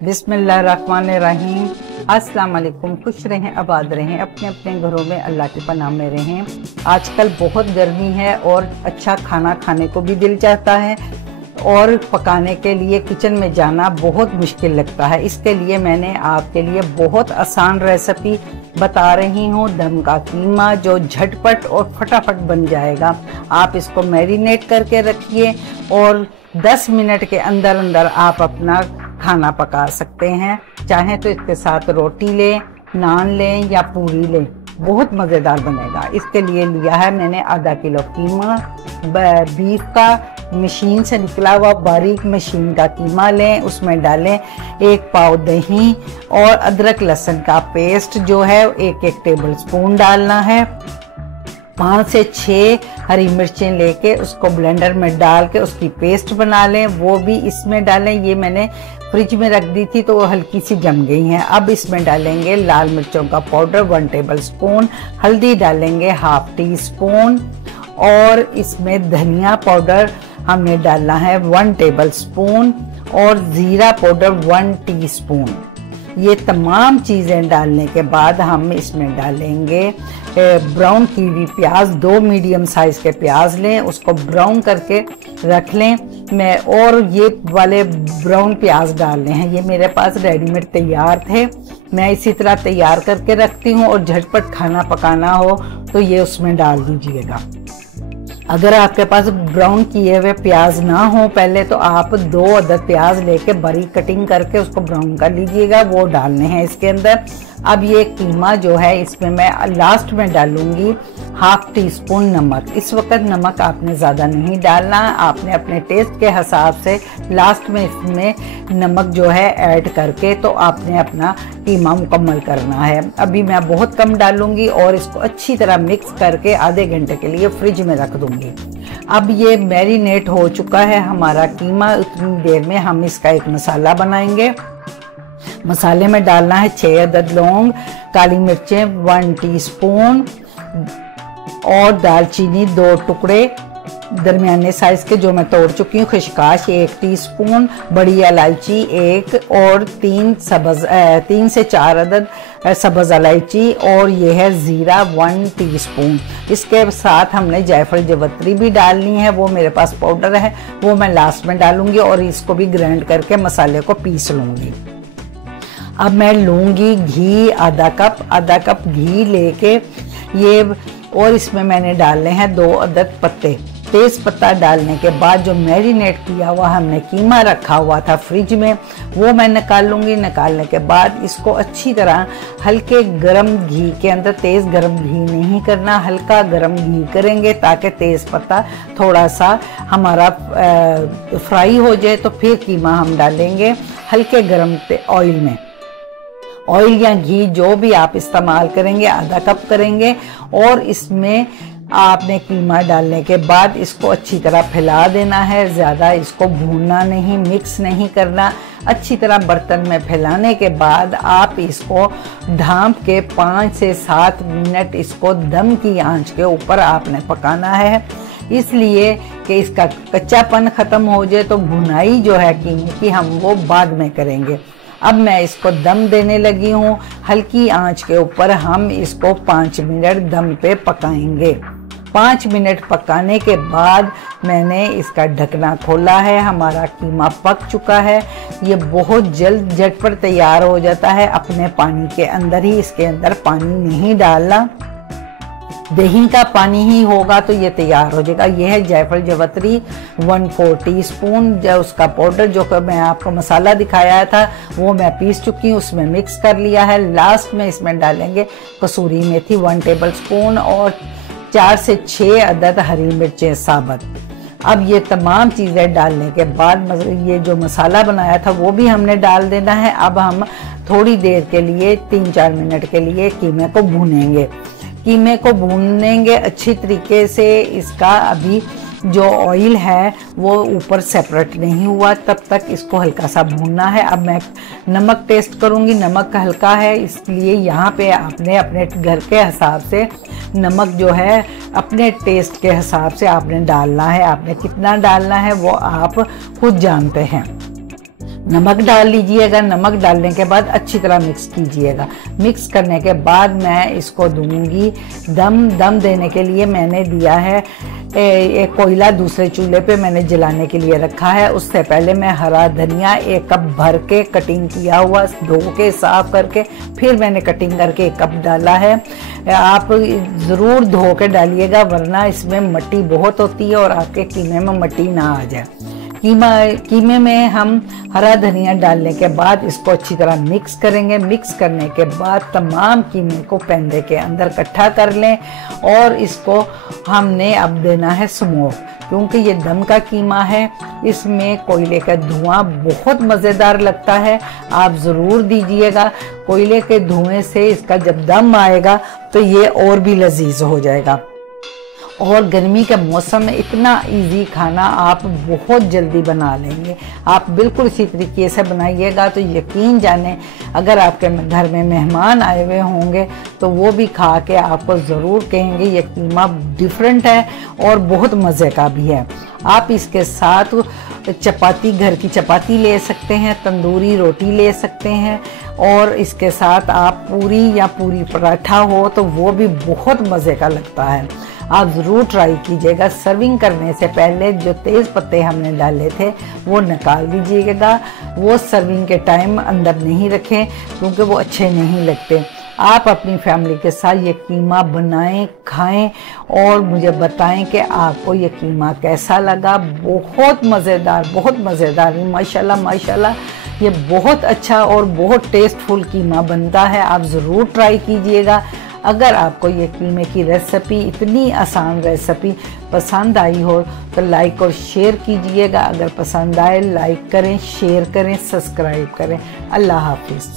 बिस्मिल्लाहिर्रहमानिर्रहीम। अस्सलाम वालेकुम। खुश रहें, आबाद रहें, अपने अपने घरों में अल्लाह के पनाह में रहें। आजकल बहुत गर्मी है और अच्छा खाना खाने को भी दिल चाहता है और पकाने के लिए किचन में जाना बहुत मुश्किल लगता है। इसके लिए मैंने आपके लिए बहुत आसान रेसिपी बता रही हूँ, दम का कीमा, जो झटपट और फटाफट बन जाएगा। आप इसको मैरिनेट करके रखिए और 10 मिनट के अंदर अंदर आप अपना खाना पका सकते हैं। चाहे तो इसके साथ रोटी लें, नान लें या पूरी लें, बहुत मज़ेदार बनेगा। इसके लिए लिया है मैंने आधा किलो कीमा, बीफ का मशीन से निकला हुआ बारीक मशीन का कीमा लें। उसमें डालें 1 पाव दही और अदरक लहसुन का पेस्ट जो है 1-1 टेबल स्पून डालना है। 5 से 6 हरी मिर्चें लेके उसको ब्लेंडर में डाल के उसकी पेस्ट बना लें, वो भी इसमें डालें। ये मैंने फ्रिज में रख दी थी तो वो हल्की सी जम गई हैं। अब इसमें डालेंगे लाल मिर्चों का पाउडर 1 टेबल स्पून, हल्दी डालेंगे 1/2 टी स्पून और इसमें धनिया पाउडर हमने डालना है 1 टेबल स्पून और जीरा पाउडर 1 टी स्पून। ये तमाम चीज़ें डालने के बाद हम इसमें डालेंगे ब्राउन की हुई प्याज। 2 मीडियम साइज़ के प्याज लें, उसको ब्राउन करके रख लें। मैं और ये वाले ब्राउन प्याज डालने हैं, ये मेरे पास रेडीमेड तैयार थे। मैं इसी तरह तैयार करके रखती हूँ और झटपट खाना पकाना हो तो ये उसमें डाल दीजिएगा। अगर आपके पास ब्राउन किए हुए प्याज ना हो पहले तो आप 2 अदद प्याज लेके बारीक कटिंग करके उसको ब्राउन कर लीजिएगा, वो डालने हैं इसके अंदर। अब ये कीमा जो है इसमें मैं लास्ट में डालूंगी 1/2 टी स्पून नमक। इस वक्त नमक आपने ज़्यादा नहीं डालना, आपने अपने टेस्ट के हिसाब से लास्ट में इसमें नमक जो है ऐड करके तो आपने अपना कीमा मुकम्मल करना है। अभी मैं बहुत कम डालूंगी और इसको अच्छी तरह मिक्स करके आधे घंटे के लिए फ्रिज में रख दूंगी। अब ये मैरिनेट हो चुका है हमारा कीमा। उतनी देर में हम इसका एक मसाला बनाएंगे। मसाले में डालना है 6 अदद लौंग, काली मिर्चें 1 टीस्पून और दालचीनी 2 टुकड़े दरमियाने साइज के जो मैं तोड़ चुकी हूँ, खसखस 1 टीस्पून, बड़ी इलायची 1 और 3 से 4 अदद सब्ज़ इलायची और ये है ज़ीरा 1 टीस्पून। इसके साथ हमने जायफल जवत्री भी डालनी है, वो मेरे पास पाउडर है, वो मैं लास्ट में डालूंगी और इसको भी ग्राइंड करके मसाले को पीस लूँगी। अब मैं लूँगी घी आधा कप घी लेके ये, और इसमें मैंने डालने हैं 2 अदद पत्ते। तेज पत्ता डालने के बाद जो मैरिनेट किया हुआ हमने कीमा रखा हुआ था फ्रिज में, वो मैं निकाल लूँगी। निकालने के बाद इसको अच्छी तरह हल्के गरम घी के अंदर, तेज़ गरम घी नहीं करना, हल्का गरम घी करेंगे ताकि तेज़ पत्ता थोड़ा सा हमारा फ्राई हो जाए। तो फिर कीमा हम डालेंगे हल्के गरम ऑयल में। ऑयल या घी जो भी आप इस्तेमाल करेंगे आधा कप करेंगे और इसमें आपने कीमा डालने के बाद इसको अच्छी तरह फैला देना है। ज़्यादा इसको भूनना नहीं, मिक्स नहीं करना। अच्छी तरह बर्तन में फैलाने के बाद आप इसको ढाँप के 5 से 7 मिनट इसको दम की आंच के ऊपर आपने पकाना है, इसलिए कि इसका कच्चापन ख़त्म हो जाए। तो भुनाई जो है कीमे की हम वो बाद में करेंगे। अब मैं इसको दम देने लगी हूँ, हल्की आंच के ऊपर हम इसको 5 मिनट दम पे पकाएंगे। 5 मिनट पकाने के बाद मैंने इसका ढकना खोला है, हमारा कीमा पक चुका है। ये बहुत जल्द झटपट तैयार हो जाता है अपने पानी के अंदर ही, इसके अंदर पानी नहीं डालना, दही का पानी ही होगा तो ये तैयार हो जाएगा। ये है जायफल जवत्री 1/4 टीस्पून, जो उसका पाउडर जो मैं आपको मसाला दिखाया था वो मैं पीस चुकी हूँ, उसमें मिक्स कर लिया है। लास्ट में इसमें डालेंगे कसूरी मेथी 1 टेबल स्पून और 4 से 6 अदद हरी मिर्चें साबुत। अब ये तमाम चीज़ें डालने के बाद ये जो मसाला बनाया था वो भी हमने डाल देना है। अब हम थोड़ी देर के लिए 3-4 मिनट के लिए कीमे को भूनेंगे। कीमे को भूनेंगे अच्छी तरीके से। इसका अभी जो ऑयल है वो ऊपर सेपरेट नहीं हुआ, तब तक इसको हल्का सा भूनना है। अब मैं नमक टेस्ट करूँगी, नमक हल्का है इसलिए यहाँ पे आपने अपने घर के हिसाब से नमक जो है अपने टेस्ट के हिसाब से आपने डालना है। आपने कितना डालना है वो आप खुद जानते हैं। नमक डाल लीजिएगा। नमक डालने के बाद अच्छी तरह मिक्स कीजिएगा। मिक्स करने के बाद मैं इसको दूंगी दम देने के लिए मैंने दिया है एक कोयला दूसरे चूल्हे पे मैंने जलाने के लिए रखा है। उससे पहले मैं हरा धनिया 1 कप भर के कटिंग किया हुआ धो के साफ करके फिर मैंने कटिंग करके 1 कप डाला है। आप ज़रूर धो के डालिएगा वरना इसमें मिट्टी बहुत होती है और आपके कीमे में मिट्टी ना आ जाए। कीमे में हम हरा धनिया डालने के बाद इसको अच्छी तरह मिक्स करेंगे। मिक्स करने के बाद तमाम कीमे को पैंदे के अंदर इकट्ठा कर लें और इसको हमने अब देना है स्मोक, क्योंकि ये दम का कीमा है। इसमें कोयले का धुआं बहुत मज़ेदार लगता है, आप ज़रूर दीजिएगा। कोयले के धुएं से इसका जब दम आएगा तो ये और भी लजीज हो जाएगा। और गर्मी के मौसम में इतना इजी खाना आप बहुत जल्दी बना लेंगे। आप बिल्कुल इसी तरीके से बनाइएगा तो यकीन जाने अगर आपके घर में मेहमान आए हुए होंगे तो वो भी खा के आपको ज़रूर कहेंगे ये कीमा डिफरेंट है और बहुत मज़े का भी है। आप इसके साथ चपाती, घर की चपाती ले सकते हैं, तंदूरी रोटी ले सकते हैं और इसके साथ आप पूरी या पूरी पराठा हो तो वो भी बहुत मज़े का लगता है। आप ज़रूर ट्राई कीजिएगा। सर्विंग करने से पहले जो तेज़ पत्ते हमने डाले थे वो निकाल दीजिएगा। वो सर्विंग के टाइम अंदर नहीं रखें क्योंकि वो अच्छे नहीं लगते। आप अपनी फैमिली के साथ ये कीमा बनाएं, खाएं और मुझे बताएं कि आपको ये कीमा कैसा लगा। बहुत मज़ेदार माशाल्लाह माशाल्लाह ये बहुत अच्छा और बहुत टेस्टफुल कीमा बनता है। आप ज़रूर ट्राई कीजिएगा। अगर आपको ये कीमे की रेसिपी, इतनी आसान रेसिपी पसंद आई हो तो लाइक और शेयर कीजिएगा। अगर पसंद आए लाइक करें, शेयर करें, सब्सक्राइब करें। अल्लाह हाफिज़।